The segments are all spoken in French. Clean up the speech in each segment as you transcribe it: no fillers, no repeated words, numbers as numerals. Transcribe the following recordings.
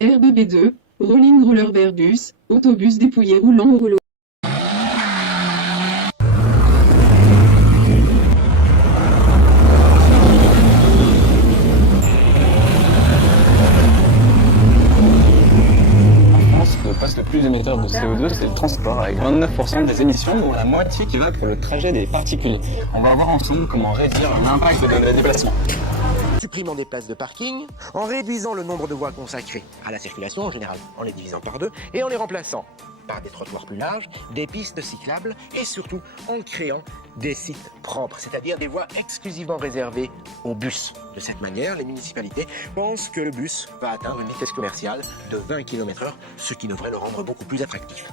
RBB2, Rolling Roller Bus, autobus dépouillé roulant au rouleau. Le poste le plus émetteur de CO2, c'est le transport, avec 29% des émissions, dont la moitié qui va pour le trajet des particuliers. On va voir ensemble comment réduire l'impact de déplacement. Supprimant des places de parking, en réduisant le nombre de voies consacrées à la circulation en général, en les divisant par deux, et en les remplaçant par des trottoirs plus larges, des pistes cyclables, et surtout en créant des sites propres, c'est-à-dire des voies exclusivement réservées aux bus. De cette manière, les municipalités pensent que le bus va atteindre une vitesse commerciale de 20 km/h, ce qui devrait le rendre beaucoup plus attractif.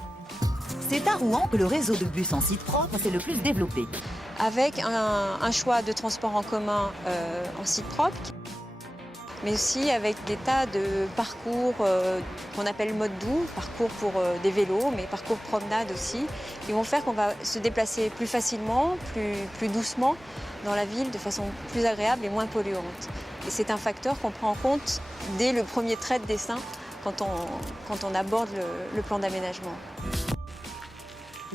C'est à Rouen que le réseau de bus en site propre s'est le plus développé. Avec un choix de transport en commun en site propre, mais aussi avec des tas de parcours qu'on appelle mode doux, parcours pour des vélos, mais parcours promenade aussi, qui vont faire qu'on va se déplacer plus facilement, plus doucement dans la ville, de façon plus agréable et moins polluante. Et c'est un facteur qu'on prend en compte dès le premier trait de dessin quand on aborde le plan d'aménagement.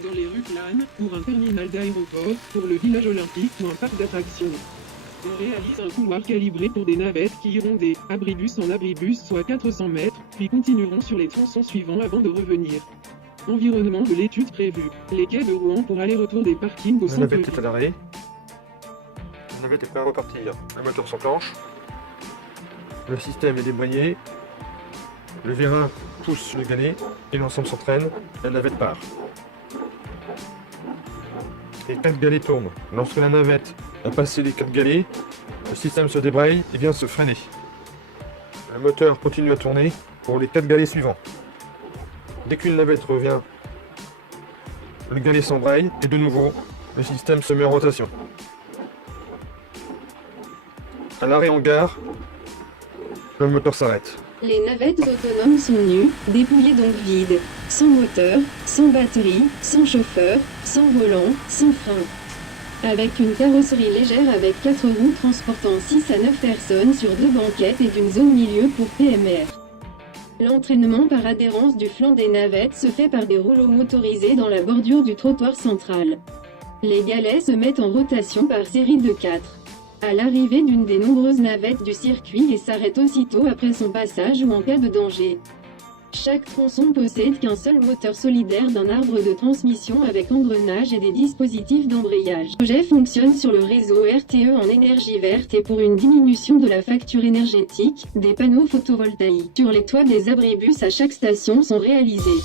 Dans les rues planes, pour un terminal d'aéroport, pour le village olympique ou un parc d'attractions. On réalise un couloir calibré pour des navettes qui iront des abribus en abribus, soit 400 mètres, puis continueront sur les tronçons suivants avant de revenir. Environnement de l'étude prévue. Les quais de Rouen pour aller-retour des parkings au La centre-ville. navette est à l'arrêt. La navette est prête à repartir. Le moteur s'enclenche. Le système est débrayé. Le vérin pousse le galet et l'ensemble s'entraîne. La navette part. Les 4 galets tournent. Lorsque la navette a passé les 4 galets, le système se débraye et vient se freiner. Le moteur continue à tourner pour les 4 galets suivants. Dès qu'une navette revient, le galet s'embraye et de nouveau, le système se met en rotation. À l'arrêt en gare, le moteur s'arrête. Les navettes autonomes sont nues, dépouillées donc vides, sans moteur, sans batterie, sans chauffeur, sans volant, sans frein. Avec une carrosserie légère avec 4 roues transportant 6 à 9 personnes sur 2 banquettes et d'une zone milieu pour PMR. L'entraînement par adhérence du flanc des navettes se fait par des rouleaux motorisés dans la bordure du trottoir central. Les galets se mettent en rotation par série de 4. À l'arrivée d'une des nombreuses navettes du circuit et s'arrête aussitôt après son passage ou en cas de danger. Chaque tronçon possède qu'un seul moteur solidaire d'un arbre de transmission avec engrenage et des dispositifs d'embrayage. Le projet fonctionne sur le réseau RTE en énergie verte et pour une diminution de la facture énergétique, des panneaux photovoltaïques sur les toits des abribus à chaque station sont réalisés.